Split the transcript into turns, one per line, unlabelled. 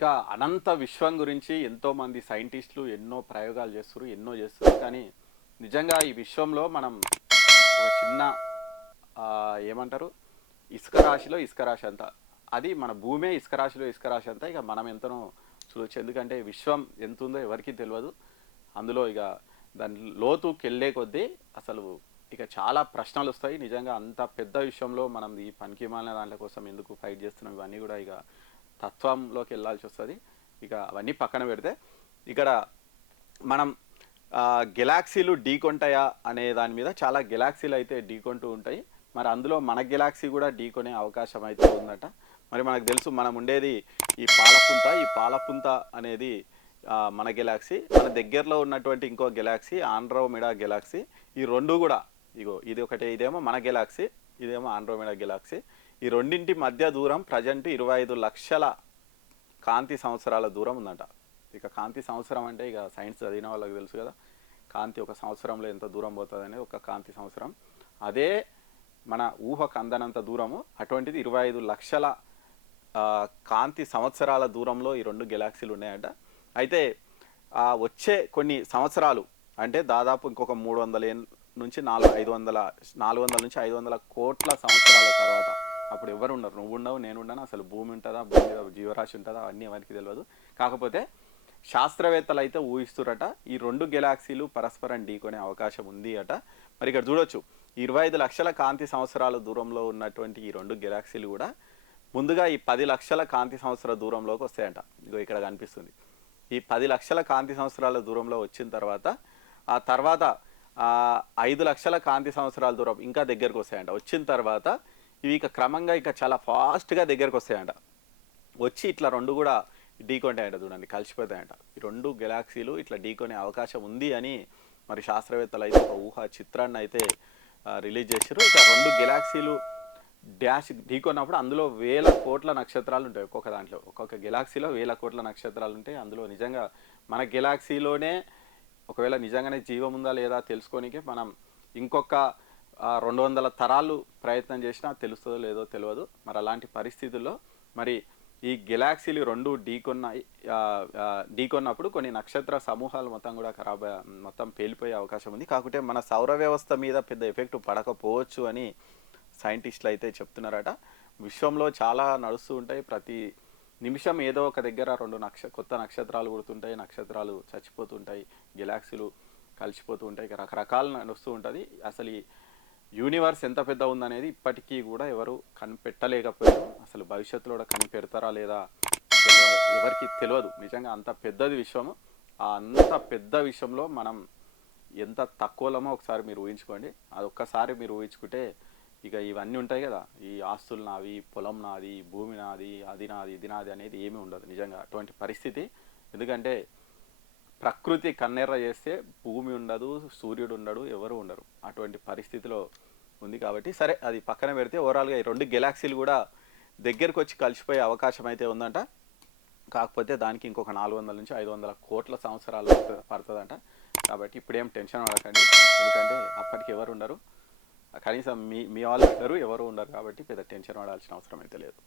ఇక అనంత విశ్వం గురించి ఎంతోమంది సైంటిస్టులు ఎన్నో ప్రయోగాలు చేస్తారు ఎన్నో చేస్తారు కానీ నిజంగా ఈ విశ్వంలో మనం ఒక చిన్న ఏమంటారు? ఇసుక రాశిలో ఇసుక రాశి అంతా. అది మన భూమే ఇసుక రాశిలో ఇసుక రాశి అంతా. ఇక మనం ఎంతనో చూడొచ్చు. ఎందుకంటే విశ్వం ఎంత ఉందో ఎవరికీ తెలియదు అందులో ఇక దాని లోతుకి వెళ్ళే కొద్దీ అసలు ఇక చాలా ప్రశ్నలు వస్తాయి. నిజంగా అంత పెద్ద విషయంలో మనం ఈ పనికిమాలిన దాంట్ల కోసం ఎందుకు ఫైట్ చేస్తున్నాం? ఇవన్నీ కూడా ఇక తత్వంలోకి వెళ్ళాల్సి వస్తుంది. ఇక అవన్నీ పక్కన పెడితే ఇక్కడ మనం గెలాక్సీలు ఢీకొంటాయా అనే దాని మీద చాలా గెలాక్సీలు అయితే ఢీకొంటూ ఉంటాయి. మరి అందులో మన గెలాక్సీ కూడా ఢీకొనే అవకాశం అయితే ఉందట. మరి మనకు తెలుసు మనం ఉండేది ఈ పాలపుంత ఈ పాలపుంత అనేది మన గెలాక్సీ. మన దగ్గరలో ఉన్నటువంటి ఇంకో గెలాక్సీ ఆండ్రోమిడా గెలాక్సీ. ఈ రెండు కూడా ఇగో ఇది ఒకటి ఇదేమో మన గెలాక్సీ ఇదేమో ఆండ్రోమిడా గెలాక్సీ. ఈ రెండింటి మధ్య దూరం ప్రజెంట్ ఇరవై ఐదు లక్షల కాంతి సంవత్సరాల దూరం ఉందంట. ఇక కాంతి సంవత్సరం అంటే ఇక సైన్స్ చదివిన వాళ్ళకి తెలుసు కదా. కాంతి ఒక సంవత్సరంలో ఎంత దూరం పోతుంది అనేది ఒక కాంతి సంవత్సరం. అదే మన ఊహకు అందనంత దూరము. అటువంటిది ఇరవై ఐదు లక్షల కాంతి సంవత్సరాల దూరంలో ఈ రెండు గెలాక్సీలు ఉన్నాయంట. అయితే వచ్చే కొన్ని సంవత్సరాలు అంటే దాదాపు ఇంకొక మూడు వందల నుంచి నాలుగు ఐదు వందల నాలుగు వందల నుంచి ఐదు వందల కోట్ల సంవత్సరాల తర్వాత అప్పుడు ఎవరు ఉండరు. నువ్వు ఉండవు నేను ఉండను అసలు భూమి ఉంటుందా భూమి మీద జీవరాశి ఉంటుందా అన్నీ ఎవరికి తెలియదు కాకపోతే శాస్త్రవేత్తలు అయితే ఊహిస్తురట ఈ రెండు గెలాక్సీలు పరస్పరం ఢీకొనే అవకాశం ఉంది అట. మరి ఇక్కడ చూడొచ్చు ఇరవై ఐదు లక్షల కాంతి సంవత్సరాల దూరంలో ఉన్నటువంటి ఈ రెండు గెలాక్సీలు కూడా ముందుగా ఈ పది లక్షల కాంతి సంవత్సరాల దూరంలోకి వస్తాయంట. ఇగో ఇక్కడ కనిపిస్తుంది. ఈ పది లక్షల కాంతి సంవత్సరాల దూరంలో వచ్చిన తర్వాత ఆ తర్వాత ఐదు లక్షల కాంతి సంవత్సరాల దూరం ఇంకా దగ్గరకు వస్తాయంట. వచ్చిన తర్వాత ఇవి ఇక క్రమంగా ఇక చాలా ఫాస్ట్గా దగ్గరకు వస్తాయంట. వచ్చి ఇట్లా రెండు కూడా ఢీకొంటాయంట చూడండి కలిసిపోతాయంట. ఈ రెండు గెలాక్సీలు ఇట్లా ఢీకొనే అవకాశం ఉంది అని మరి శాస్త్రవేత్తలు అయితే ఒక ఊహ చిత్రాన్ని అయితే రిలీజ్ చేశారు ఇక రెండు గెలాక్సీలు డ్యాష్ ఢీకొన్నప్పుడు అందులో వేల కోట్ల నక్షత్రాలు ఉంటాయి ఒక్కొక్క దాంట్లో. ఒక్కొక్క గెలాక్సీలో వేల కోట్ల నక్షత్రాలు ఉంటాయి. అందులో నిజంగా మన గెలాక్సీలోనే ఒకవేళ నిజంగానే జీవం ఉందా లేదా తెలుసుకోనికే మనం ఇంకొక రెండు వందల తరాలు ప్రయత్నం చేసినా తెలుస్తుందో లేదో తెలియదు. మరి అలాంటి పరిస్థితుల్లో మరి ఈ గెలాక్సీలు రెండు ఢీకొన్నాయి ఢీకొన్నప్పుడు కొన్ని నక్షత్ర సమూహాలు మొత్తం కూడా ఖరాబ్ మొత్తం పేలిపోయే అవకాశం ఉంది. కాకుంటే మన సౌర వ్యవస్థ మీద పెద్ద ఎఫెక్ట్ పడకపోవచ్చు అని సైంటిస్టులు అయితే చెప్తున్నారట. విశ్వంలో చాలా నడుస్తూ ఉంటాయి. ప్రతి నిమిషం ఏదో ఒక దగ్గర రెండు నక్ష కొత్త నక్షత్రాలు పుడుతుంటాయి నక్షత్రాలు చచ్చిపోతుంటాయి గెలాక్సీలు కలిసిపోతూ ఉంటాయి రకరకాలు నడుస్తూ ఉంటుంది. అసలు ఈ యూనివర్స్ ఎంత పెద్ద ఉందనేది ఇప్పటికీ కూడా ఎవరు కనిపెట్టలేకపోయారు. అసలు భవిష్యత్తులో కూడా కనిపెడతారా లేదా ఎవరికి తెలియదు నిజంగా అంత పెద్దది విశ్వము. ఆ అంత పెద్ద విషయంలో మనం ఎంత తక్కువలమో ఒకసారి మీరు ఊహించుకోండి. అది ఒక్కసారి మీరు ఊహించుకుంటే ఇక ఇవన్నీ ఉంటాయి కదా. ఈ ఆస్తులు నావి పొలం నాది భూమి నాది అది నాది ఇది నాది అనేది ఏమీ ఉండదు. నిజంగా అటువంటి పరిస్థితి. ఎందుకంటే ప్రకృతి కన్నెర్ర చేస్తే భూమి ఉండదు సూర్యుడు ఉండడు ఎవరు ఉండరు. అటువంటి పరిస్థితిలో ఉంది కాబట్టి సరే అది పక్కన పెడితే ఓవరాల్గా ఈ రెండు గెలాక్సీలు కూడా దగ్గరకు వచ్చి కలిసిపోయే అవకాశం అయితే ఉందంట. కాకపోతే దానికి ఇంకొక నాలుగు వందల నుంచి ఐదు వందల కోట్ల సంవత్సరాలు పడుతుందంట. కాబట్టి ఇప్పుడేం టెన్షన్ పడకండి. ఎందుకంటే అప్పటికి ఎవరు ఉండరు. కనీసం మీ మీ వాళ్ళు ఉండరు ఎవరు ఉండరు కాబట్టి పెద్ద టెన్షన్ పడాల్సిన అవసరం అయితే లేదు.